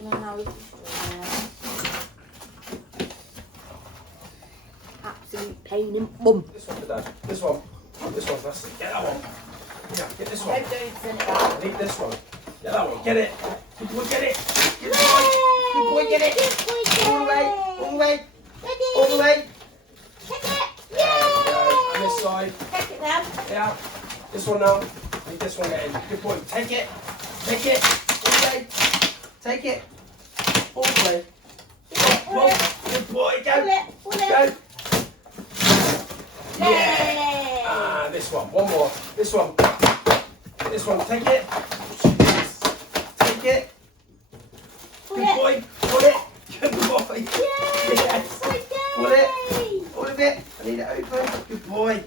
And now we can absolute pain in bum. This one for Dad. This one. This one, that's it. Get that one. Yeah, get this one. I don't send it back. I need this one. Get that one. Get it. Good boy, get it. Good boy. Good boy, get it. All the way. All the way. All the way. Take it. There we go. And this side. Take it now. Yeah. This one now. Need this one getting. Good boy. Take it. Take it. All the way. Take it. All the way. Whoa. Good boy. Go. Go. Yeah. Ah, this one. One more. This one. This one. Take it. Take it. Good boy. Pull it. Good boy. Yes. Pull it. All of it. I need it open. Good boy.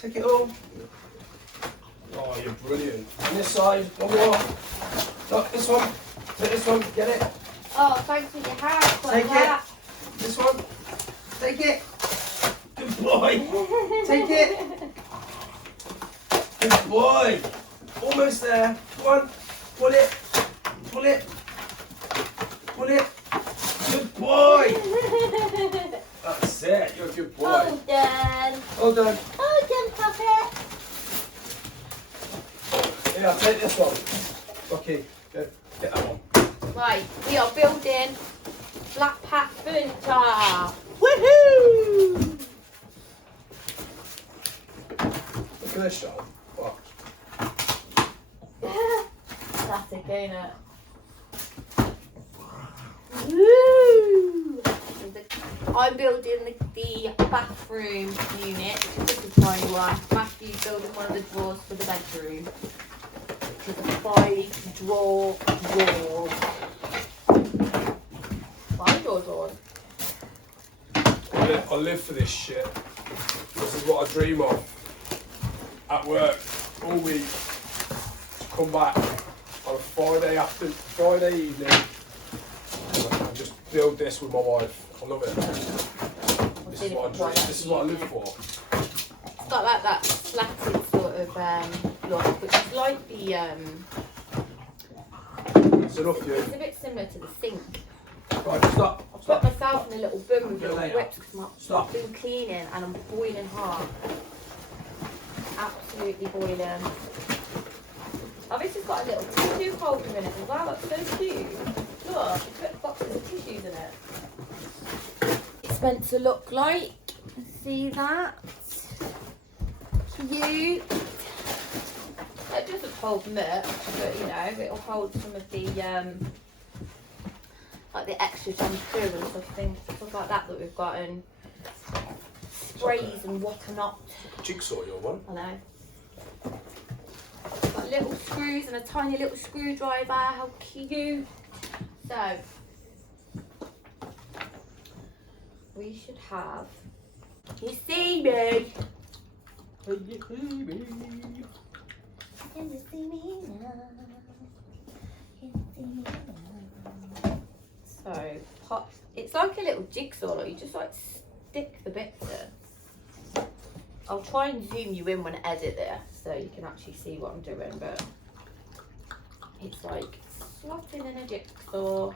Take it all. Oh, you're brilliant. On this side. One more. Look, this one. Take this one. Get it. Oh, thanks for your help. Take it. This one. Take it. Good boy. Take it. Good boy. Almost there. Come on. Pull it. Pull it. Pull it. Good boy. That's it. You're a good boy. Well done. Well done. Well done, Puppet. Yeah, I'll take this one. Okay, go. Get that one. Right, we are building Black Pack Furniture. Woohoo! Look at this shot. Watch. Static, ain't it? Woo! I'm building the bathroom unit, which is just a tiny one. Matthew's building one of the drawers for the bedroom, which is a 5-drawer drawer. 5-drawer drawer. I live for this shit. This is what I dream of. At work, all week. To come back on a Friday evening, and just build this with my wife. I love it. This is what I dream. This is what I live for. It's got like that slatted sort of look, which is like the It's enough, you. it's a bit similar to the sink. Right, stop. I've got Stop. myself in a little bin with little Later. grips because Stop. I've been cleaning and I'm boiling hard. Absolutely boiling. Oh, this has got a little tissue holder in it as well. That's so cute. Look, it's got boxes of tissues in it. It's meant to look like. See that? Cute. It doesn't hold much, but you know, it'll hold some of the like the extra shampoo and stuff like that we've got, and sprays and whatnot. Jigsaw, your one. I know. Got little screws and a tiny little screwdriver. How cute! So we should have. You see me? Can you see me? Can you see me now? Can you see me now? So pop. It's like a little jigsaw. Like you just like stick the bits in. I'll try and zoom you in when I edit this so you can actually see what I'm doing, but it's like slotting in a jigsaw.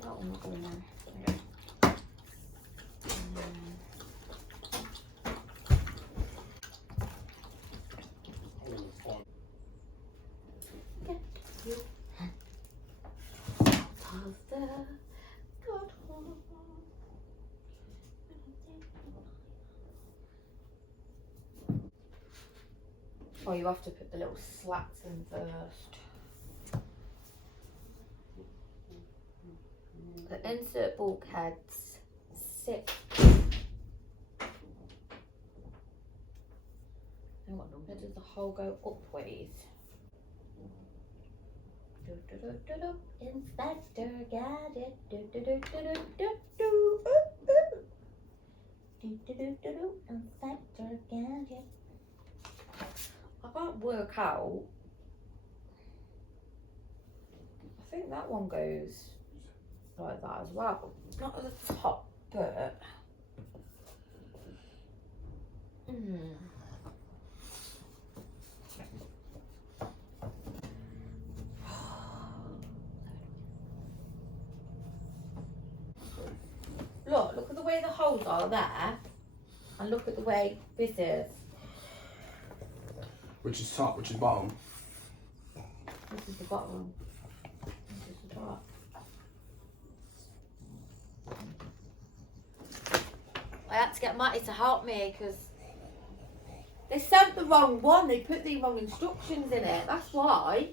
That one not going in. Okay. Oh, you have to put the little slats in first. The insert bulkheads sit. Hang on, where does the hole go upways? Inspector Gadget. Inspector Gadget. I can't work out. I think that one goes like that as well. Not at the top, but holes are there, and look at the way this is. Which is top, which is bottom? This is the bottom. This is the top. I had to get Matty to help me because they sent the wrong one. They put the wrong instructions in it. That's why.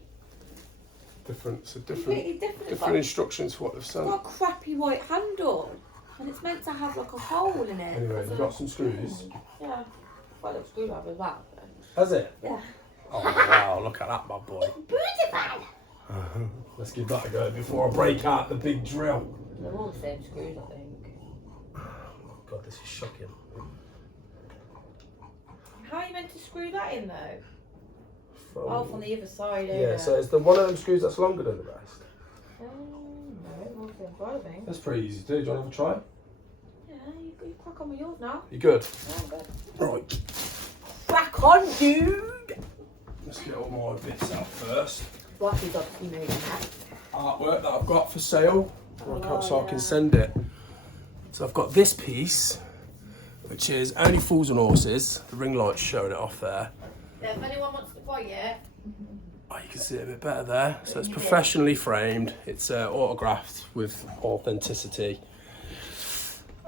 Completely different It's got instructions for what they've sent. a crappy white handle, and it's meant to have like a hole in it. Anyway, you've got some screws. Yeah, got a little screwdriver as well. Has it? Yeah. Oh wow, look at that, my boy. Let's give that a go before I break out the big drill. They're all the same screws, I think. Oh God, this is shocking. How are you meant to screw that in though? From the other side. Yeah, so it's the one of them screws that's longer than the rest. No, all the same side, I think. That's pretty easy to do. Do you want to have a try? Yeah, you crack on with yours now. You good? Yeah, I'm good. Right. Crack on, dude! Let's get all my bits out first. What is obviously moving that? Artwork that I've got for sale, so I can send it. So I've got this piece, which is Only Fools and Horses. The ring light's showing it off there. Yeah, if anyone wants to buy it. Oh, you can see it a bit better there. So it's professionally framed. It's autographed with authenticity.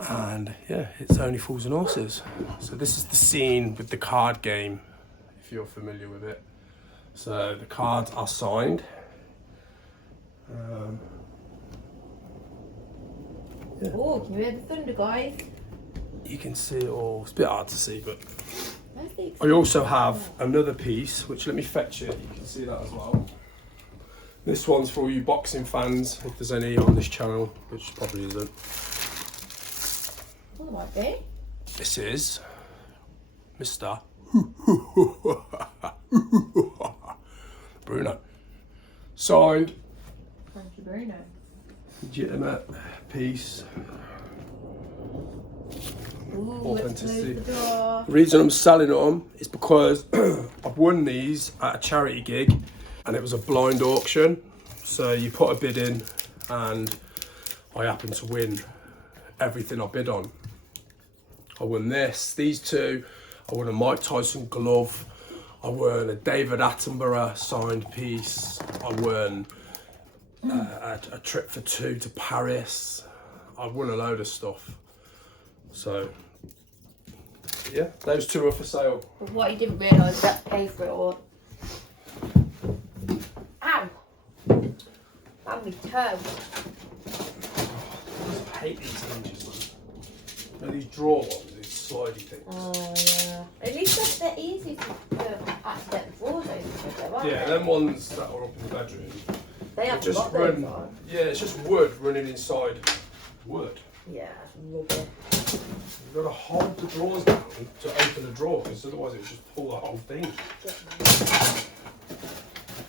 And yeah, it's Only Fools and Horses. So this is the scene with the card game, if you're familiar with it. So the cards are signed. Yeah. Oh, can you hear the thunder, guys? You can see it all. It's a bit hard to see, but Where's the I also have another piece, which let me fetch it. You can see that as well. This one's for all you boxing fans, if there's any on this channel, which probably isn't. Well, there might be. This is Mr. Bruno. Signed. Thank you, Bruno. Legitimate piece. Ooh, Authenticity. let's close the door. The reason I'm selling them is because I've won these at a charity gig and it was a blind auction. So you put a bid in and I happened to win everything I bid on. I won these two, I won a Mike Tyson glove, I won a David Attenborough signed piece, I won a trip for two to Paris, I won a load of stuff. So, yeah, those two are for sale. But what you didn't realise is that's paid for it all. Ow! Found me toe. I hate these hinges, man. You know, these drawer ones, these slidey things. Oh, yeah. At least they're easy to actually get the drawers open, though, aren't Yeah, they? them ones that are up in the bedroom. They have just got run. those on. Yeah, it's just wood running inside wood. Yeah, rubbish. You've got to hold the drawers down to open the drawer, because otherwise it would just pull the whole thing.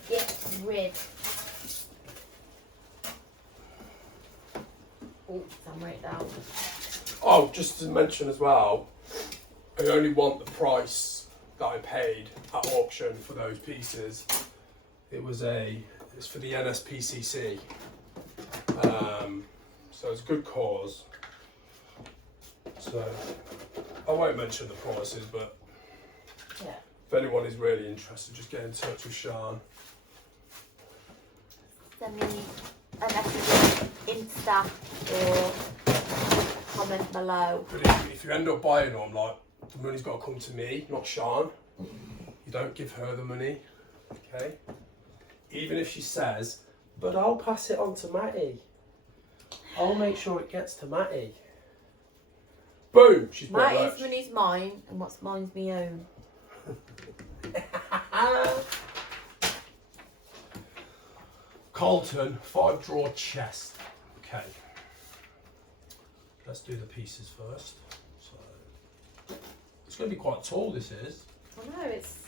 Get rid. Oh, I'm right down. Oh, just to mention as well, I only want the price that I paid at auction for those pieces. It's for the NSPCC. So it's a good cause. So I won't mention the prices, but Yeah. if anyone is really interested, just get in touch with Sian. Send me a message on Insta or comment below. But if you end up buying them, like, the money's got to come to me, not Sian. You don't give her the money, okay? Even if she says, but I'll pass it on to Matty. I'll make sure it gets to Matty. Boom! She's bought Matty's merch. money's mine, and what's mine's me own. Carlton, 5-drawer chest. Okay. Let's do the pieces first. So it's going to be quite tall, this is. I know, it's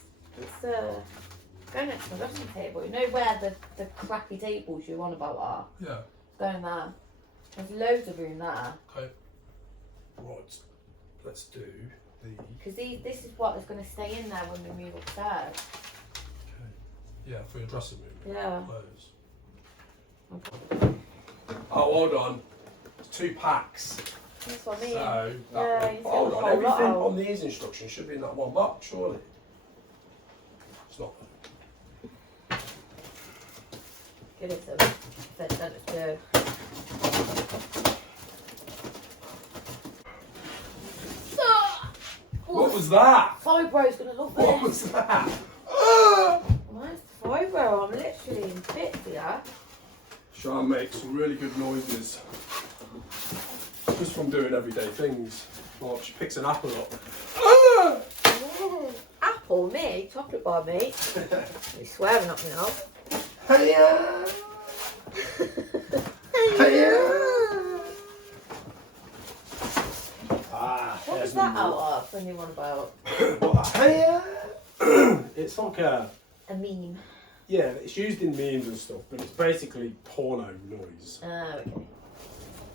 going next to the dressing table. You know where the crappy tables you're on about are? Yeah. Going there. There's loads of room there. Okay. Right. Let's do the... Because this is what is going to stay in there when we move upstairs. Okay. Yeah, for your dressing room. Yeah. Those. Oh, hold on. 2 packs. That's what I mean. So, Yeah, that you one. Hold get on, a whole lot everything out. on these instructions should be in that one box, surely. It's not. Give it some. Then it's good. What was that? Fibro's gonna love What this. was that? Ah! Where's Fibro? I'm literally in bits here. Sean makes some really good noises. Just from doing everyday things. Like she picks an apple up. Ah! Apple, me, chocolate bar, me. You're swearing at me now. Hiya! Hiya! Ah, What was there's that number out of when you want about? What? Hiya! It's like a. A meme. Yeah, it's used in memes and stuff, but it's basically porno noise. Okay.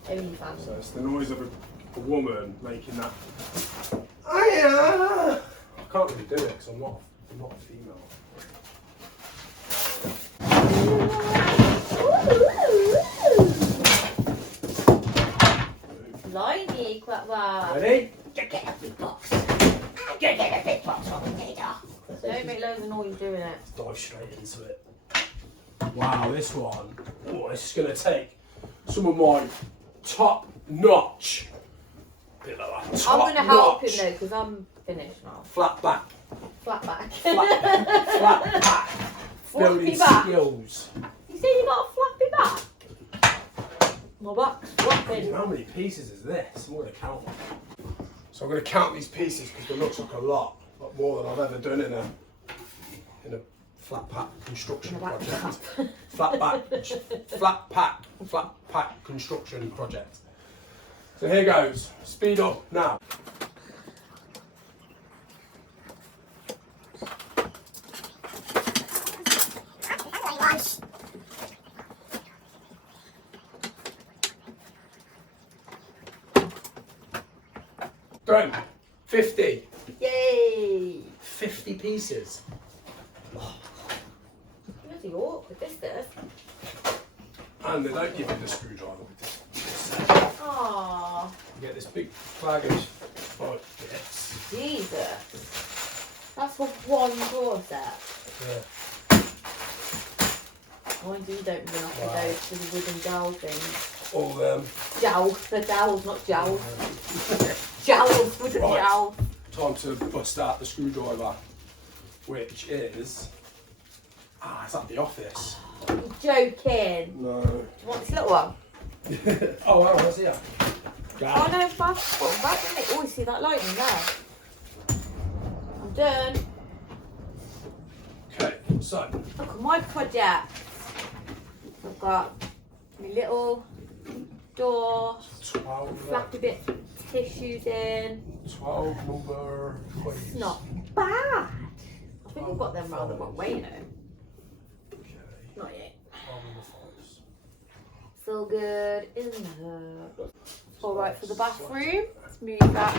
Only fans. So it's the noise of a woman making that. Hiya! I can't really do it because I'm not a female. Blimey, quite well. Ready? Get a big box. Get a big box from the data. Don't make loads of noise doing it. Dive straight into it. Wow, this one. Oh, this is going to take some of my top notch. Bit like that. I'm going to help notch. him though because I'm finished now. Flat back. Flat back. Flat back. Building back. skills. You say you got a flappy back? My back's flapping. How many pieces is this? I'm going to count them. So I'm going to count these pieces because it looks like a lot more than I've ever done in a flat pack construction project. flat pack construction project. So here goes. Speed up now. Done. 50. Yay! 50 pieces. Bloody awkward, this. And they don't give you the screwdriver with this. Aww. You get this big bag of 5 bits. Jesus. That's for one drawer set. Yeah. Mind you, don't run off with those for the wooden dowel things. All them. Jowls, the dowels, not jowls. Jowls, wooden Right. jowls. Time to bust out the screwdriver, which is. It's at the office. You're joking. No. Do you want this little one? Oh, well, where's it? Oh no, fast. What about it? Oh, you see that lighting there? I'm done. Okay, so. Look at my project. I've got my little door, 12. flappy bit of tissues in. 12 number. It's not bad. I think I've got them round the wrong way, you know. Okay. Not yet. 12 number 5s. Feel good in there. All right for the bathroom. Let's move that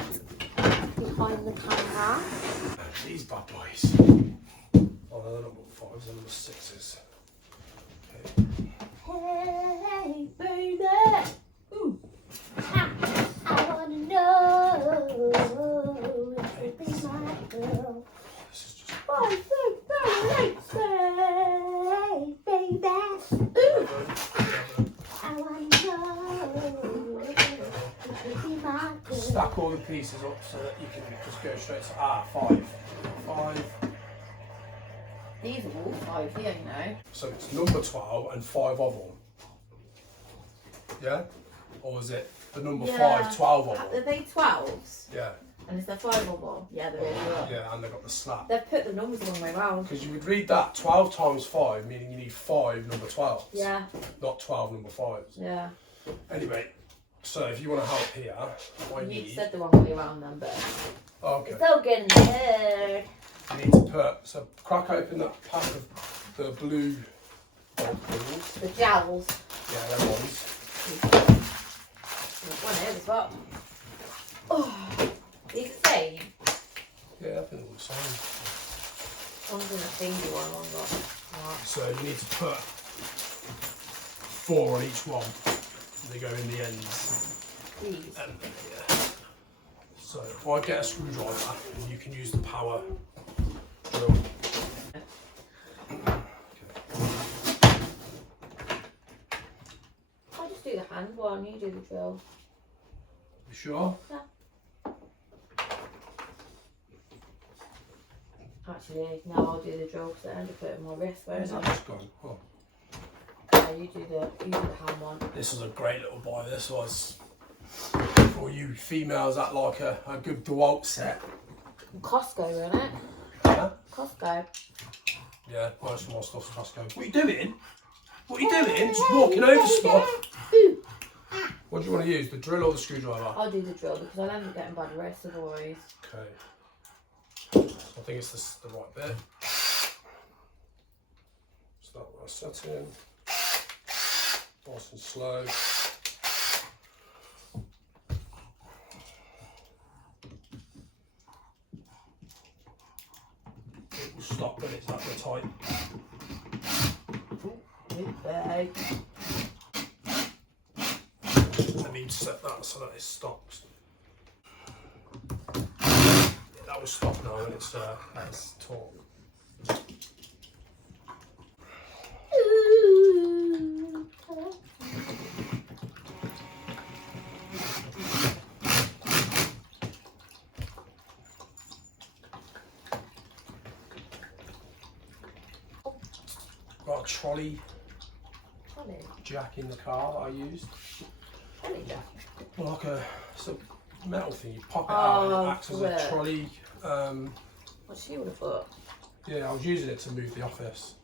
behind the camera. These bad boys. Oh, they're not number 5s, they're number 6s. Okay. Hey, baby. Ooh. I wanna know if you be my girl. This is just. Why so late, baby? Ooh. I wanna know if you be my girl. Stack all the pieces up so that you can just go straight to 5. These are all 5 here, you know. So it's number 12 and 5 of them. Yeah? Or is it the number 5, 12 of Are them? they 12s? Yeah. And is there 5 of them? Yeah, there is. Yeah, and they've got the slap. They've put the numbers the wrong way round. Because you would read that 12 times 5, meaning you need 5 number 12s. Yeah, Not 12 number 5s. yeah. Anyway, so if you want to help here, I You need. said the wrong way round then, but Okay. it's still getting good. You need to put. So crack open that pack of the blue bulb things. The jowls. Yeah, them ones. There's one here as well. Oh, these the same. Yeah, I think they're all the same. One's in a thingy one, one's not. So you need to put 4 on each one. They go in the ends. Please. Yeah. So if I get a screwdriver, you can use the power drill. I'll just do the hand one, you do the drill. You sure? Yeah. Actually, no, I'll do the drill because I end up putting my wrist. Where's that just gone? Oh. Yeah, you do the hand one. This was a great little buy. This was for you females that like a good DeWalt set. Costco, isn't it? Yeah. Costco. Yeah, most of my stuff's Costco. What are you doing? What are you doing? Just walking over stuff. What do you want to use? The drill or the screwdriver? I'll do the drill because I'll end up getting bad wrists otherwise. Okay. I think it's the right bit. Start with our setting. Nice and slow. It will stop when it's at the tight. Okay. I need to set that so that it stops. Yeah, that will stop now when it's taut. Got a trolley jack in the car that I used. Trolley jack? Well, it's a metal thing, you pop it out and it acts as a it? trolley. What she would have thought? Yeah, I was using it to move the office.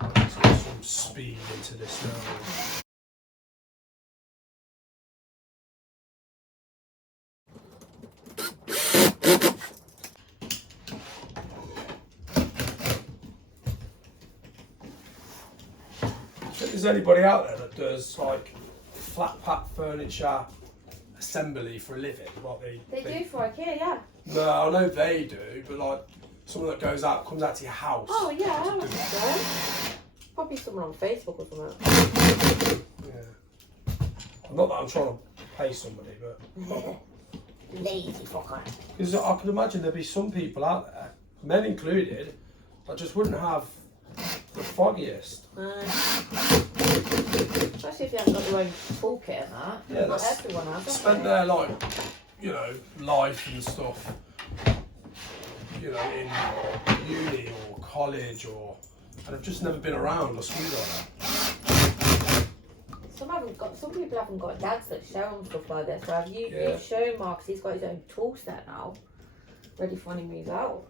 Let's get some speed into this now. If there's anybody out there that does like flat pack furniture assembly for a living, what They do for IKEA, yeah. No, I know they do, but like someone that comes out to your house. Oh yeah, I would so. Probably someone on Facebook or something. Yeah. Not that I'm trying to pay somebody, but Lazy fucker. because I can imagine there'd be some people out there, men included, that just wouldn't have the foggiest. Especially if you haven't got your own toolkit and that. Yeah, Not everyone has. Spent their like, life and stuff, in uni or college and have just never been around a screwdriver. Some people haven't got dads that show them stuff like this. So you've shown Mark, 'cause he's got his own tool set now, ready for when he moves out.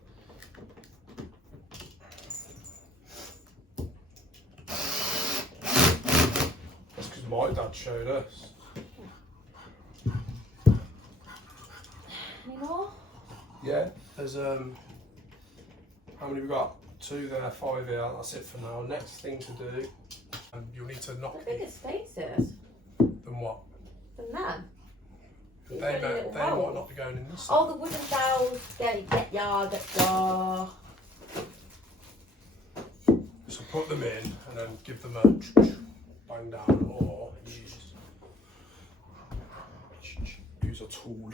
That's because my dad showed us. Any more? Yeah, there's how many we got? 2 there, 5 here. That's it for now. Next thing to do, you'll need to knock. The biggest space is. Than what? Than that. They might not be going in this. Oh, the wooden dowels. Get ya. So put them in and then give them a bang down, or use a tool.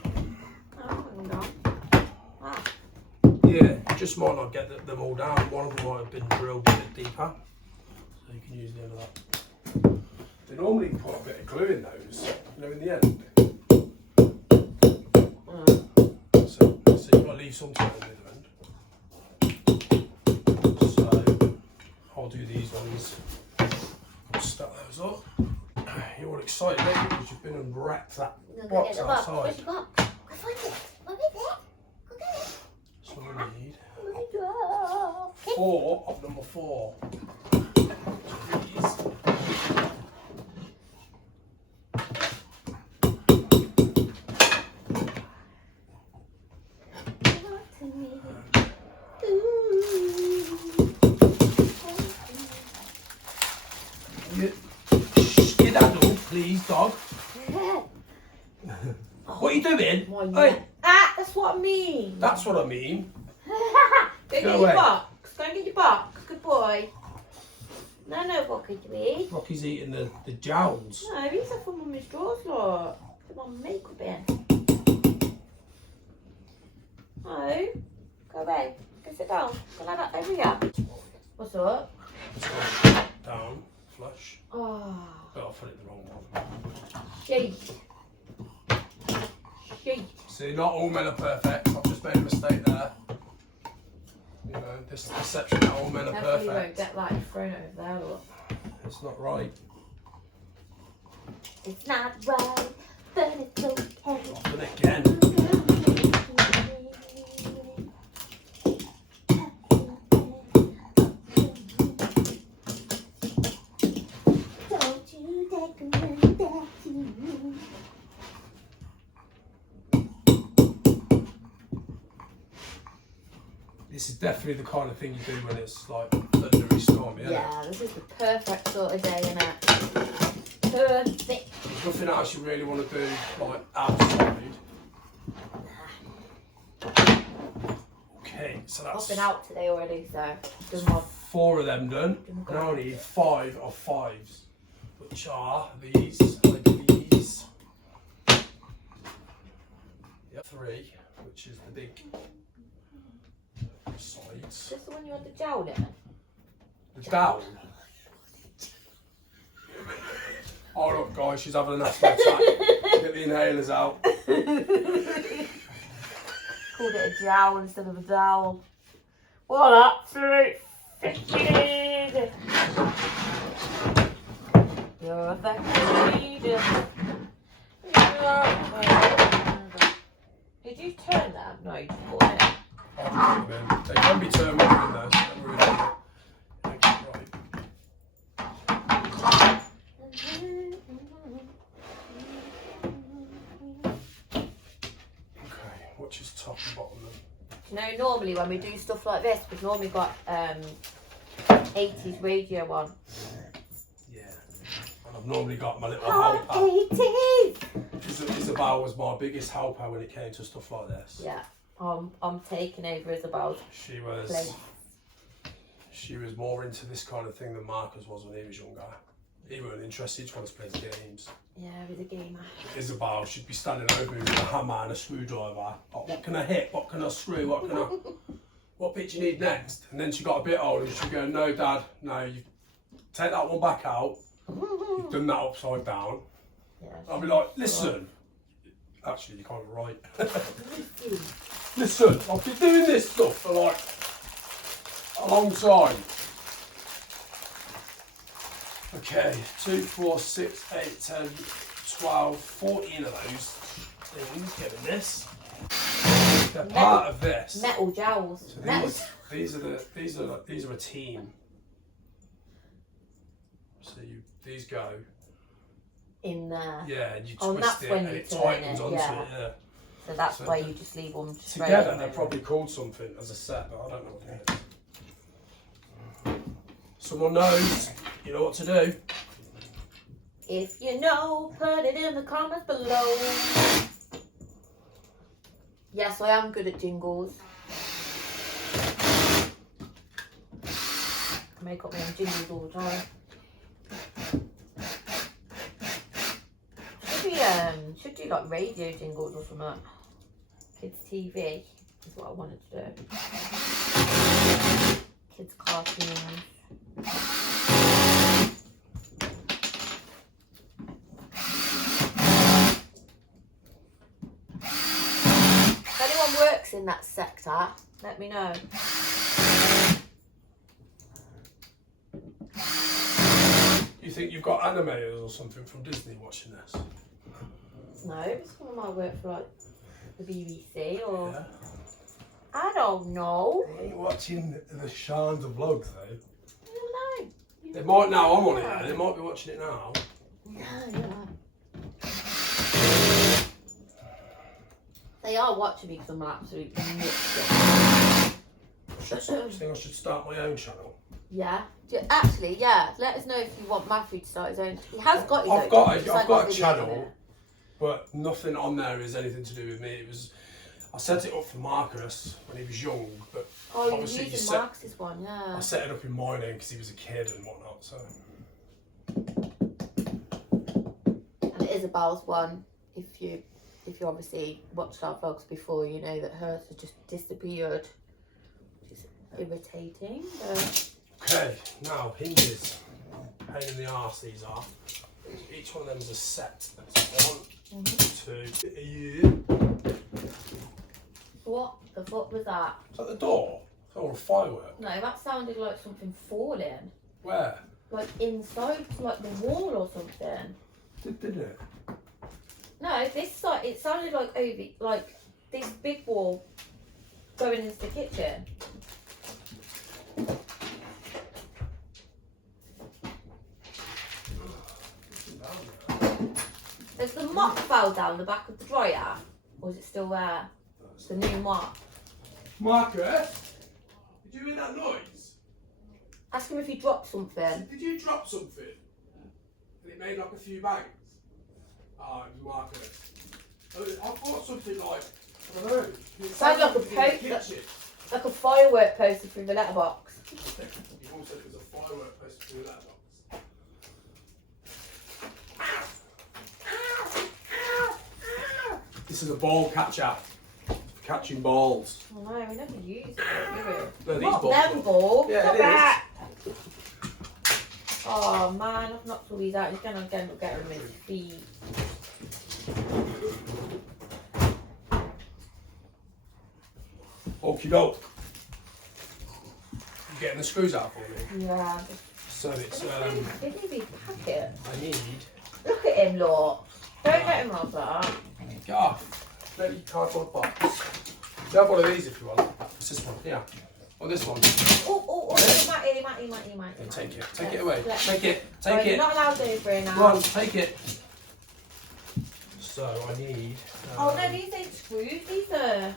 Yeah, you just might not get them all down. One of them might have been drilled a bit deeper, so you can use the end of that. They normally put a bit of glue in those, in the end. So you've got to leave something at the other end. So I'll do these ones. Stack those up. You're all excited, aren't you? Because you've been and wrecked that box outside. Where's your box? Go find it. What is it? Go get it. That's what I need. 4 of number 4. Please. Skedaddle, please, dog. What are you doing? Hey. That's what I mean. That's what I mean. Go get your box. Go and get your box. Good boy. No, Rocky to eat. Rocky's eating the jowls. No, these are from Mummy's drawers, look. Put my makeup in. No. Go away. Go sit down. Go like that over here. What's up? It's gone down, flush. Oh. But I'll put it the wrong one. Sheet. See, not all men are perfect. I've just made a mistake there. You know, this perception that all men are Definitely perfect. won't get that thrown over there, look. It's not right. It's not right, but it's okay. I've done it again. Don't you take a minute back to me. This is definitely the kind of thing you do when it's like thundery stormy, isn't it? Yeah, this is the perfect sort of day, isn't it? Perfect. There's nothing else you really want to do like outside. Okay, so I've that's been out today already, so done one. 4 of them done. Now I need 5 of 5s, which are these, like these. Yep, 3, which is the big sides. Just the one you had the jowl in? The down. Oh look guys, she's having an asthma attack. Get the inhalers out. Called it a jowl instead of a dowel. What absolute fickid! You're a fickid. Did you turn that? No, you just put it in. They can be turned on in there, so don't really make it right. Okay, watch his top and bottom then. You know, normally when we do stuff like this, we've normally got 80s radio on. Yeah. And I've normally got my little helper. 80s! Isabel was my biggest helper when it came to stuff like this. Yeah, I'm taking over Isabel's place. She was more into this kind of thing than Marcus was when he was younger. He wasn't interested, he just wanted to play the games. Yeah, with a gamer. Isabel, she'd be standing over him with a hammer and a screwdriver. Oh, what can I hit? What can I screw? What bit do you need next? And then she got a bit older and she'd go, no Dad, no, you take that one back out. You've done that upside down. Yeah, I'll be like, listen. Actually, you can't write. Listen, I've been doing this stuff for like a long time. Okay, 2, 4, 6, 8, 10, 12, 14 of those things given this. They're part of this. Metal jowls. So these are a team. So these go in there. Yeah, and you and twist that's it when and you it turn tightens it, onto yeah. it. Yeah. So that's why you just leave them straight. Together, they're probably called something as a set, but I don't know what it is. Someone knows, you know what to do. If you know, put it in the comments below. Yes, I am good at jingles. I make up my own jingles all the time. Should do like radio jingles or something. Kids TV is what I wanted to do. Kids cartoons. If anyone works in that sector, let me know. You think you've got animators or something from Disney watching this? No, someone might work for like the BBC or Yeah. I don't know. Are you watching the Shanda vlog though? I don't know. They might now. I'm on it. Now. They might be watching it now. No. They are watching me because I'm an absolute mixture. I think I should start my own channel. Yeah. Actually, yeah. Let us know if you want Matthew to start his own. He has got his own. I've got a videos channel, but nothing on there is anything to do with me. I set it up for Marcus when he was young, but Oh, obviously you're using Marcus's one, yeah. I set it up in my name because he was a kid and whatnot. So. And Isabel's one, if you obviously watched our vlogs before, you know that hers has just disappeared, which is irritating. But... Okay, now hinges. Pain in the arse these are. Each one of them is a set. One, 2. What the fuck was that? Is that the door? Or a firework? No, that sounded like something falling. Where? Like inside, like the wall or something. Did it? No, this side, it sounded like over, like this big wall going into the kitchen. Has the mop fell down the back of the dryer? Or is it still there? The new mop. Marcus, did you hear that noise? Ask him if he dropped something. Did you drop something? And it made like a few bangs? Oh, it was Marcus. I thought something like, I don't know. It Sounded like a something in the post, kitchen. like a firework posted through the letterbox. You also said it was a firework posted through that box. This is a ball catcher. Catching balls. Oh no, we never use it, do No, we? these Not balls them are- balls. Yeah, Stop it it. Oh man, I've knocked all these out. He's going to get them with his feet. Okie doke. You getting the screws out for me? Yeah. So it's, Give me these packets. I need. Look at him, lot. Don't let him have that. Get off. Ready cardboard box. You have one of these if you want. What's this one? Yeah. Or this one. Oh, Matty. Yeah, take it. Take it away. Take it. Take Right, it. you're not allowed over here now. Go on, take it. So I need. Oh no, these ain't screws. These are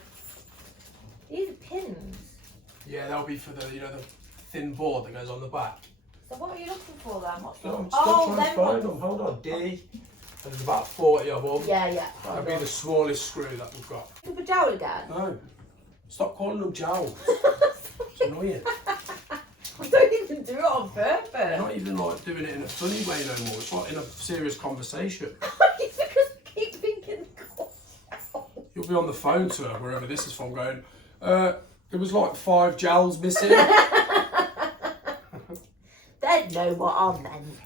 pins. Yeah, that'll be for the the thin board that goes on the back. So what are you looking for then? What's No, I'm that? still trying to them find ones. them. Hold on, D. And there's about 40 of them. Yeah. That'll be the smallest screw that we've got. Super jowl again. No. Stop calling them jowls. It's annoying. I don't even do it on purpose. They're not even like doing it in a funny way no more. It's like in a serious conversation. It's because I keep thinking, God. You'll be on the phone to her, wherever this is from, going, there was like 5 jowls missing. They'd know what I meant.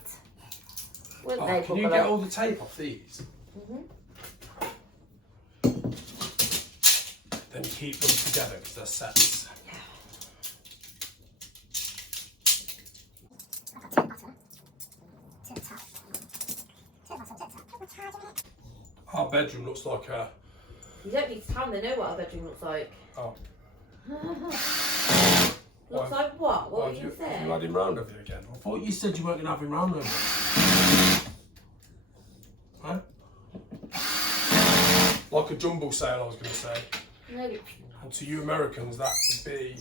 Wouldn't they? Can you get all the tape off these? Then keep them together because they're sets. Our bedroom looks like a... You don't need to tell them, they know what our bedroom looks like. Oh. Looks like what? What were you Have you saying? had him round over here again? I thought you said you weren't going to have him round over. Huh? Like a jumble sale, I was going to say. No. And to you Americans, that would be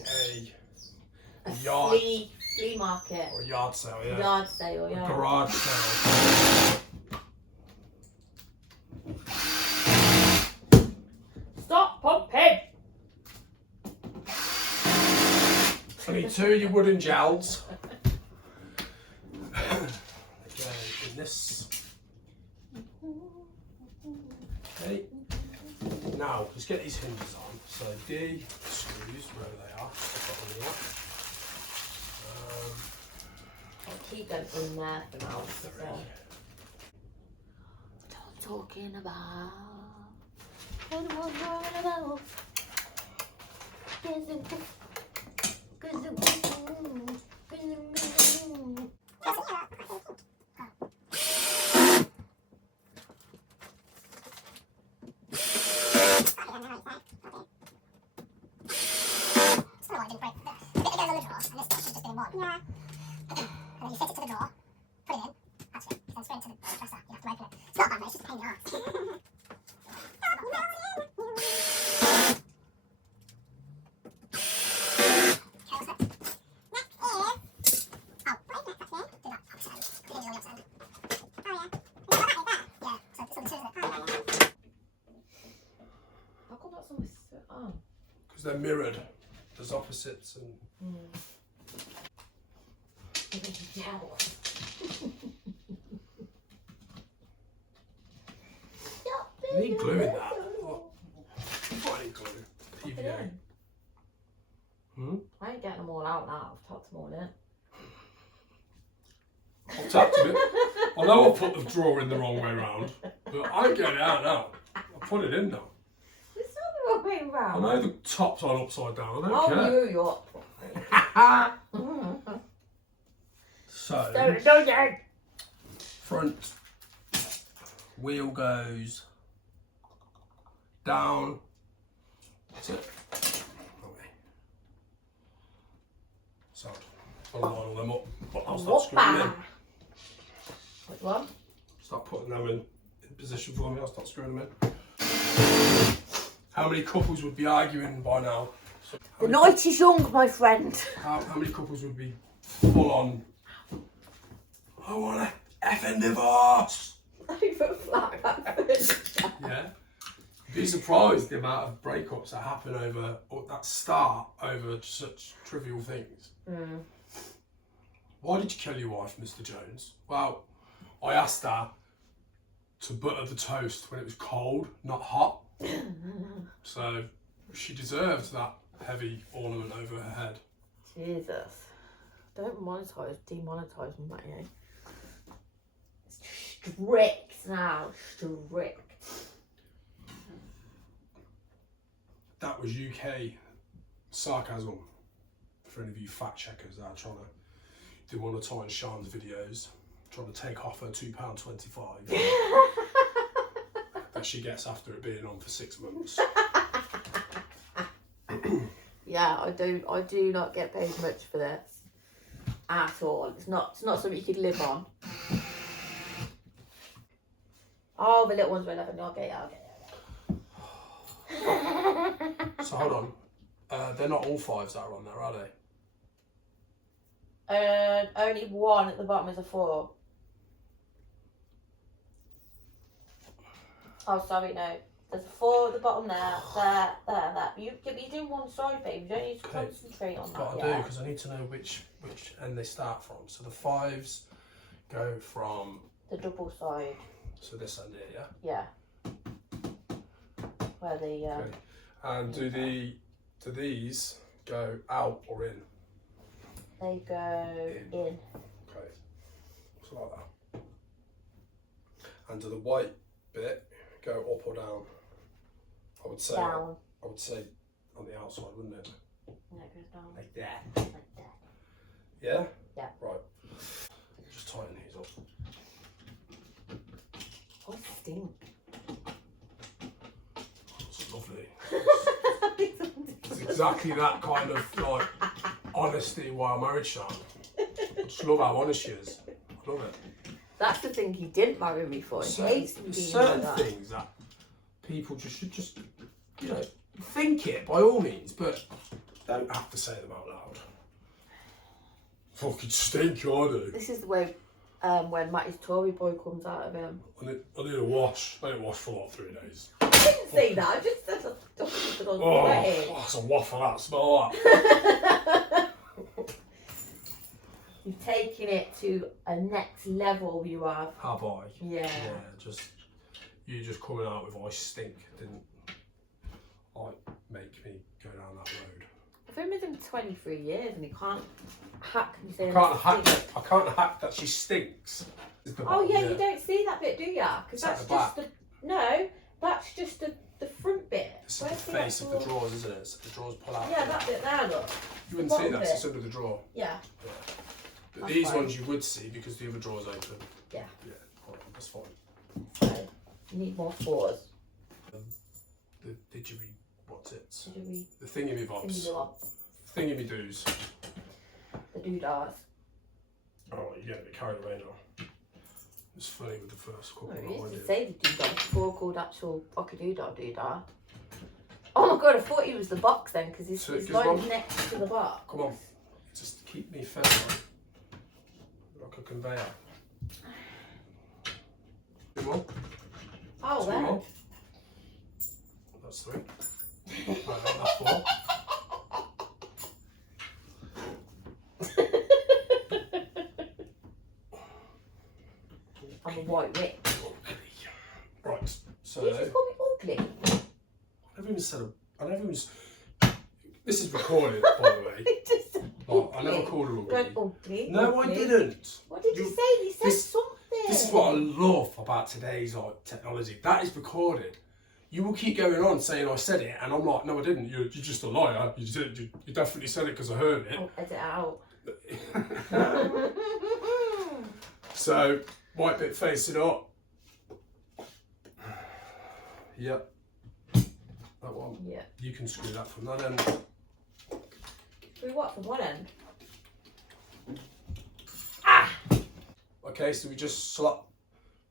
a yard flea market. or a yard sale, yeah. Yard sale, yeah. A garage sale. Stop pumping! I need 2 of your wooden jowls. Okay, in this. Okay. Now, let's get these hinges on. So D screws, wherever they are. I've got them here. I'll keep them in there for now. 3. Talking about. Yeah. And then you fit it to the drawer, put it in, actually, then straight into the dresser. You have to open it. It's not bad, mate, it's just a pain in the arse. Oh. Because they're mirrored. There's opposites and. I need glue in that. What? I need glue. PVA. I ain't getting them all out now. I've tucked them all in. I've tapped it. I know I put the drawer in the wrong way round, but I ain't getting it out now. I put it in now. It's not the wrong way I round. know the top's on upside down. I don't care. Oh, you're. So, front wheel goes down. That's it. Okay. So, I'll line all them up, but I'll start screwing them in. Which one? Start putting them in position for me. I'll start screwing them in. How many couples would be arguing by now? The night is young, my friend. How many couples would be full on? I want a effing divorce. Over flat. Yeah. You'd be surprised the amount of breakups that happen over, or that start over such trivial things. Why did you kill your wife, Mr. Jones? Well, I asked her to butter the toast when it was cold, not hot. So she deserves that heavy ornament over her head. Jesus. Don't monetize, demonetize me, Matty. It's strict now. Strict. That was UK sarcasm for any of you fact checkers that are trying to demonetise Sean's videos, trying to take off her £2.25 that she gets after it being on for 6 months. Yeah, I do not get paid much for this at all. It's not something you could live on. Oh, the little ones were 11. I'll get it. So hold on, they're not all 5s that are on there, are they? Only one at the bottom is a 4. Oh, sorry, no. There's a 4 at the bottom there. You're doing one side, babe. You don't need to concentrate on that. But I do, because I need to know which end they start from. So the 5s go from the double side. So this end here, yeah. Yeah. Where the okay. And do these go out or in? They go in. Okay. So like that. And do the white bit go up or down? I would say down. I would say on the outside, wouldn't it? No, it goes down. Like that. Like that. Yeah? Yeah. Right. Just tighten these up. Oh, stink. It's lovely. It's exactly that kind of like honesty why I married Sean. I just love how honest she is. I love it. That's the thing he didn't marry me for. He hates me being certain like that. things that people should just, you know, think it by all means, but don't have to say them out loud. Fucking stink, I do. This is the way when Matty's Tory boy comes out of him. I need a wash. I didn't wash for like 3 days. I didn't say that. I just said I was Oh, that's a waffle, that smell that. You've taken it to a next level, you have. Have I? Yeah. Yeah, you just coming out with I stink didn't like make me go down that road. I've been with him 23 years and he can't hack me saying I can't hack that she stinks. Oh yeah, you don't see that bit, do you? Because It's at that's the just back. no, that's just the front bit. It's the face of the drawers, isn't it? So the drawers pull out. Yeah, that bit there, look. You wouldn't see that, 'cause it's under the drawer. Yeah. But That's these fine. ones you would see because the other drawer's open. Yeah. Yeah, alright, that's fine. So, you need more 4s. The didgeridoo, what's it? Didgeridoo. The thingy-me-bobs. Thingy-me-doos. The doodahs. Oh, you're getting a bit carried away now. It's funny with the first couple. No, we used to say the doodahs before called actual pocket doodah. Oh my god, I thought he was the box then because he's like next to the box. Come on, just keep me fed like a conveyor. 2 more. Oh, 2 there. more. That's 3. Right, that's four. I'm a white witch. Right, so. You just call me ugly. I never even said I never even. This is recorded, by the way. Just Like, I never called her ugly. went ugly. No, ugly. I didn't. What did you say? You said something. This is what I love about today's technology. That is recorded. You will keep going on saying I said it, and I'm like, no, I didn't. You're just a liar. You definitely said it because I heard it. I'll edit it out. So, white bit facing up. Yep. That one. Yeah. You can screw that from that end. Screw what from one end? Okay, so we just slap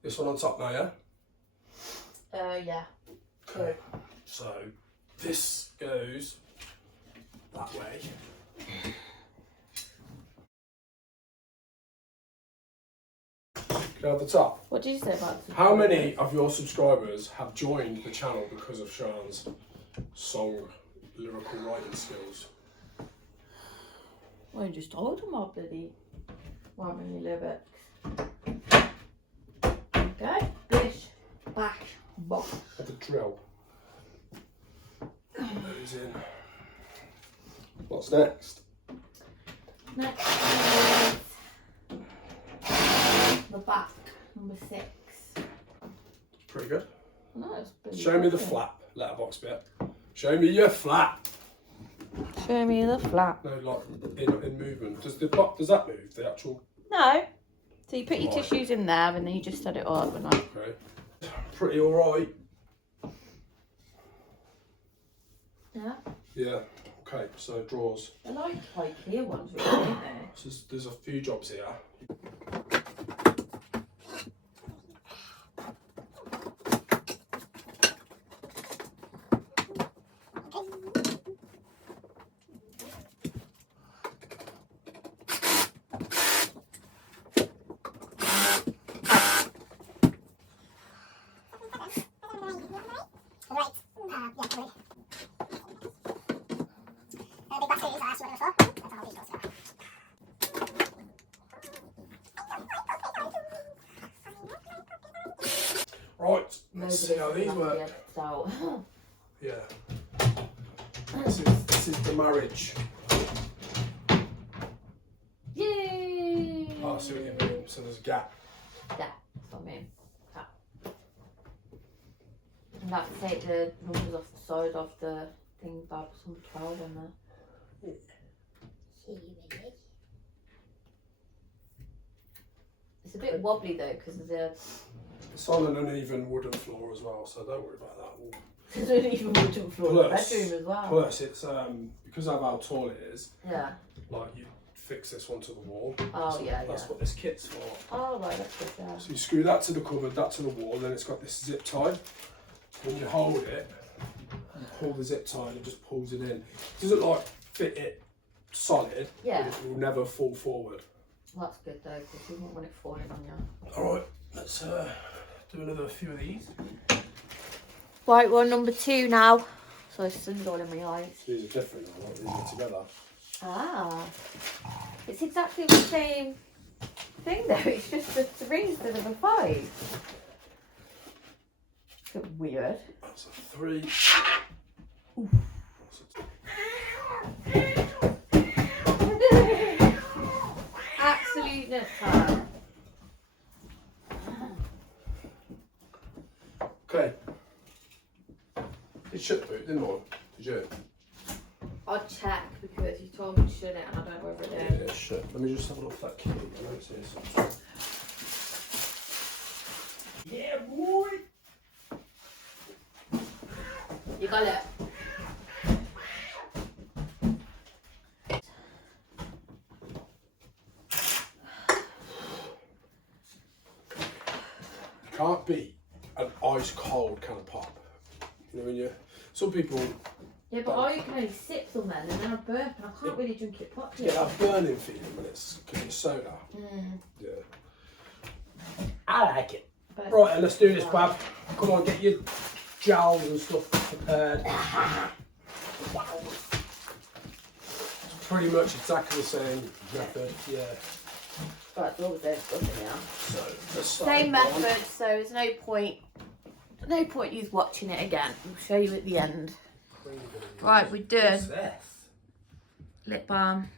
this one on top now, yeah? Yeah. Okay. So this goes that way. Can I have the top? What did you say about the How many of your subscribers have joined the channel because of Sian's song lyrical writing skills? Well, you just told them my bloody how many lyrics. Okay. Bish, bash, bop. At the drill. Those in. What's next? Next is the back, number 6. Pretty good. No, it's pretty Show me the good. flap letterbox bit. Show me your flap. Show me the flap. No, like in movement. Does that move? The actual. No. So you put your Right. tissues in there and then you just set it up and like. Okay. Pretty alright. Yeah. Yeah. Okay. So drawers. They're like IKEA ones, really, aren't they? So there's a few jobs here. Right. Let's see how these work. So. Yeah. This is the marriage. Yay! Oh, I see what you mean. So there's a gap. Yeah, that's what I mean. That. And that to take the numbers off the side of the thing back some 12 in there. It's a bit wobbly though because there's It's on an uneven wooden floor as well, so don't worry about that. there's an even wooden floor in the bedroom as well. Plus, it's because of how tall it is. Yeah. Like you fix this one to the wall. Oh yeah, That's yeah. what this kit's for. Oh right, that's good. Yeah. So you screw that to the cupboard, that to the wall, then it's got this zip tie. When you hold it, you pull the zip tie and it just pulls it in. It doesn't like fit it solid, Yeah. but it will never fall forward. Well, that's good though because you won't want it falling on you. Alright, let's do another few of these. Right, we're on number 2 now. So the sun's all in my eyes. These are different, I like these are together. Ah, it's exactly the same thing though. It's just a 3 instead of a 5. It's a bit weird. That's a 3. Absolute nut time. Okay. It should boot, didn't I? Did you? I'll check because you told me to shut it and I don't know whether it Yeah, is. it should. Let me just have a look at that key. I know it's this. Yeah, boy! You got it. Can't beat an ice cold can of pop. You know when you. Some people Yeah, but I can only sip some then and then I burp and I can't really drink it properly. get that burning feeling when it's because it's soda. Mm. Yeah. I like it. But Right, and let's do this, Bab. Come on, get your jowls and stuff prepared. pretty much exactly the same method. Yeah. Right, it's all the same stuff in here. So let's start Same with one. method, so there's no point you watching it again. I'll show you at the end. Right, we're done. What's this? Lip balm.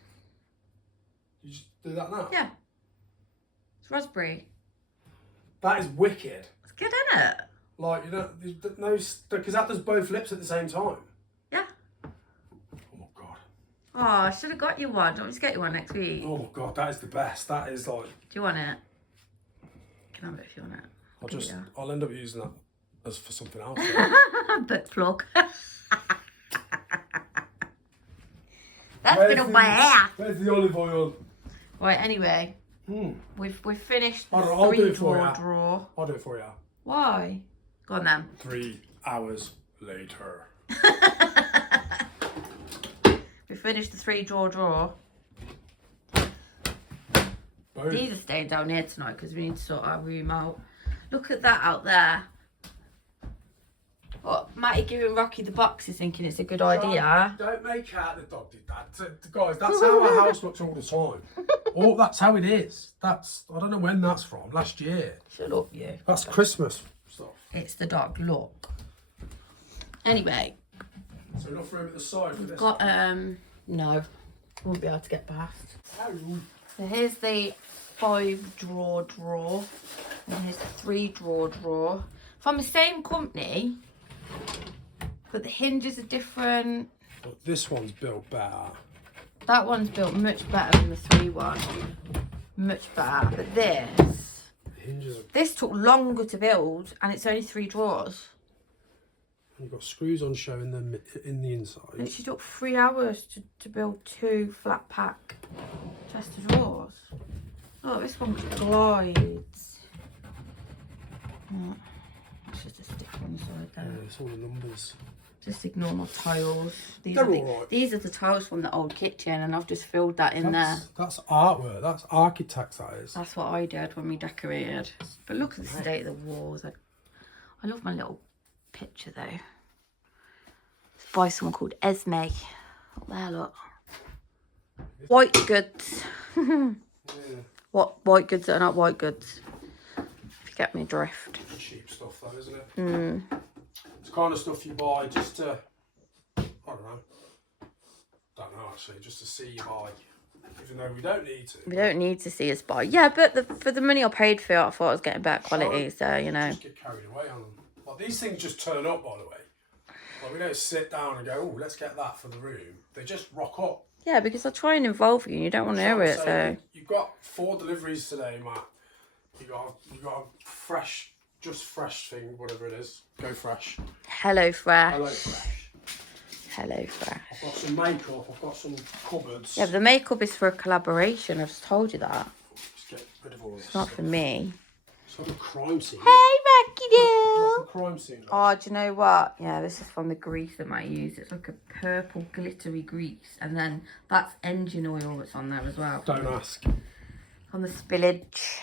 You just do that now? Yeah. It's raspberry. That is wicked. It's good, isn't it? Like, you know, no, because that does both lips at the same time. Yeah. Oh my god. Oh, I should have got you one. Do you want me to get you one next week? Oh my god, that is the best. That is like. Do you want it? You can have it if you want it. I'll end up using that as for something else. Butt plug. That's been on my hair. Where's the olive oil? Right, anyway. We've finished the I'll do it for you. drawer. I'll do it for you. Why? Go on then. 3 hours later. We finished the 3-drawer. Boom. These are staying down here tonight because we need to sort our room out. Look at that out there. What, Matty giving Rocky the boxes thinking it's a good idea? Don't make out the dog did that. Guys, that's how our house looks all the time. Oh, that's how it is. I don't know when that's from. Last year. Shut up, you. That's Christmas stuff. It's the dog, look. Anyway. So enough room at the side for this. Got, no. Won't be able to get past. So here's the 5-drawer. And here's the 3-drawer. From the same company. But the hinges are different. But this one's built better. That one's built much better than the 3 one. Much better. But this took longer to build and it's only 3 drawers. You've got screws on show in the inside. It actually took 3 hours to build 2 flat pack chest of drawers. Oh, this one glides. Oh, it's just a stick on the side there. Yeah, it's all the numbers. Just ignore my tiles. These They're are all right. These are the tiles from the old kitchen and I've just filled that in there. That's artwork. That's architects, that is. That's what I did when we decorated. But look at the state of the walls. I love my little picture though. It's by someone called Esme. Up there, look. White goods. Yeah. What white goods are not white goods? If you get me drift. Cheap stuff though, isn't it? It's the kind of stuff you buy just to, I don't know actually, just to see you buy. Even though we don't need to. We don't need to see us buy. Yeah, but for the money I paid for it, I thought I was getting better quality, so you know. Just get carried away on them. Like, these things just turn up, by the way. Like, we don't sit down and go, oh, let's get that for the room. They just rock up. Yeah, because I try and involve you and you don't want to hear it, so. You've got 4 deliveries today, Matt. You got a fresh thing, whatever it is. Go fresh. Hello Fresh. Hello fresh. Hello Fresh. I've got some makeup. I've got some cupboards. Yeah, but the makeup is for a collaboration. I've just told you that. Just get rid of all this. It's not for me. It's like a crime scene. Hey, Rocky Like Doo. a crime scene. Like. Oh, do you know what? Yeah, this is from the grease that I use. It's like a purple glittery grease, and then that's engine oil that's on there as well. Don't ask. On the spillage.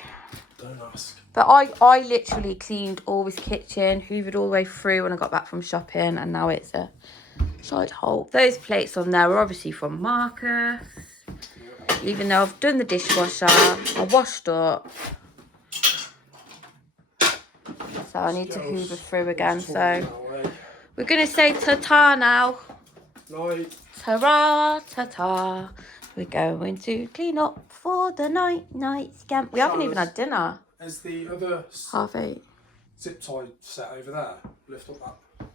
Don't ask. But I literally cleaned all this kitchen, hoovered all the way through when I got back from shopping, and now it's a side hole. Those plates on there are obviously from Marcus. Even though I've done the dishwasher, I washed up. So I need to hoover through again. So we're going to say ta-ta now. Night. Ta-ra, ta-ta. We're going to clean up for the night scamp. We haven't even had dinner. Is the other 8:30. zip tie set over there? Lift up that.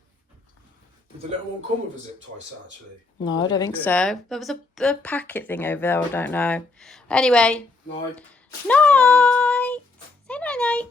Did the little one come with a zip tie set actually? No, I don't think so. There was a packet thing over there. I don't know. Anyway. Night. Night. Say night night.